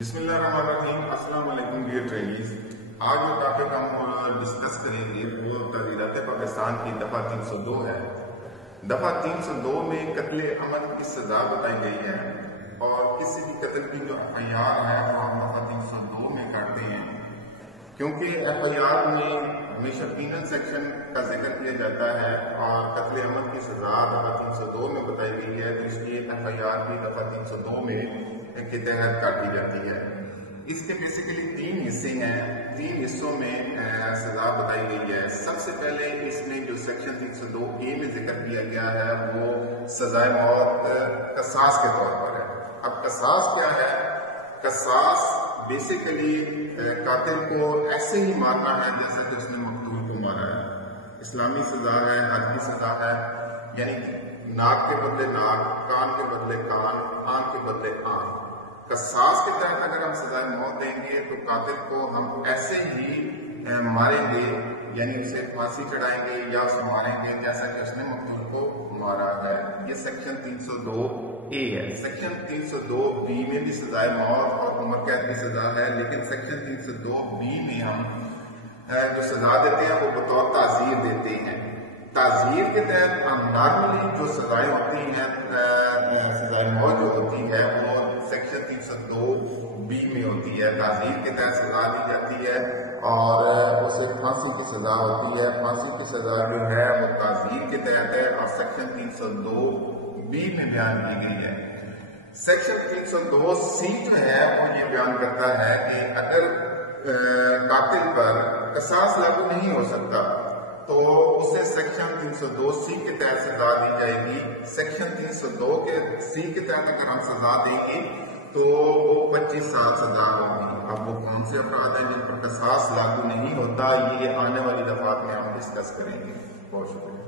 بسم اللہ الرحمن الرحیم۔ السلام علیکم ڈیئر ٹرینیز۔ آج جو ٹاپک ہم ڈسکس کریں گے وہ تغیرات پاکستان کی دفعہ 302 ہے۔ دفعہ 302 میں قتل عمد کی سزا بتائی گئی ہے اور کسی بھی قتل کی جو FIR ہے وہ ہم دفعہ 302 میں کرتے ہیں، کیونکہ FIR میں ہمیشہ پینل سیکشن کا ذکر کیا جاتا ہے اور قتل عمد کی سزا دفعہ 302 میں بتائی گئی ہے، تو اس لیے FIR بھی دفعہ 302 میں کے تحت کاٹی جاتی ہے۔ اس کے بیسیکلی 3 حصے ہیں، 3 حصوں میں سزا بتائی گئی ہے۔ سب سے پہلے اس میں جو سیکشن 302A میں ذکر کیا گیا ہے وہ سزائے موت قصاص کے طور پر ہے۔ اب قصاص کیا ہے؟ قصاص بیسیکلی قاتل کو ایسے ہی مارنا ہے جیسا کہ اس نے مقتول کو مارا ہے۔ اسلامی سزا ہے، حدی سزا ہے، یعنی ناک کے بدلے ناک، کان کے بدلے کان، آنکھ کے بدلے آنکھ۔ قصاص کے تحت اگر ہم سزائے موت دیں گے تو قاتل کو ہم ایسے ہی ماریں گے، یعنی اسے پھانسی چڑھائیں گے یا اسے ماریں گے جیسا کہ اس نے مقتول کو مارا ہے۔ یہ سیکشن 302A ہے۔ سیکشن 302B میں بھی سزائے موت اور عمر قید کی سزا ہے، لیکن سیکشن 302B میں ہم جو سزا دیتے ہیں وہ بطور تعزیر دیتے ہیں۔ تعزیر کے تحت ہم نارملی جو سزائیں ہوتی ہیں، سزائے موت جو ہوتی ہے وہ سیکشن 302B میں ہوتی ہے۔ تعزیر کے تحت سزا دی جاتی ہے اور اسے پھانسی کی سزا ہوتی ہے۔ پھانسی کی سزا جو ہے وہ تعزیر کے تحت ہے اور سیکشن 302B میں بیان کی گئی ہے۔ سیکشن 302C جو ہے وہ یہ بیان کرتا ہے کہ اگر قاتل پر قصاص لاگو نہیں ہو سکتا تو اسے سیکشن 302C کے تحت سزا دی جائے گی۔ سیکشن 302C کے تحت اگر ہم سزا دیں گے تو وہ 25 سال سزا ہوگی۔ اب وہ کون سے افراد ہیں جن پر قصاص لاگو نہیں ہوتا، یہ آنے والی دفعات میں ہم ڈسکس کریں گے۔ بہت شکریہ۔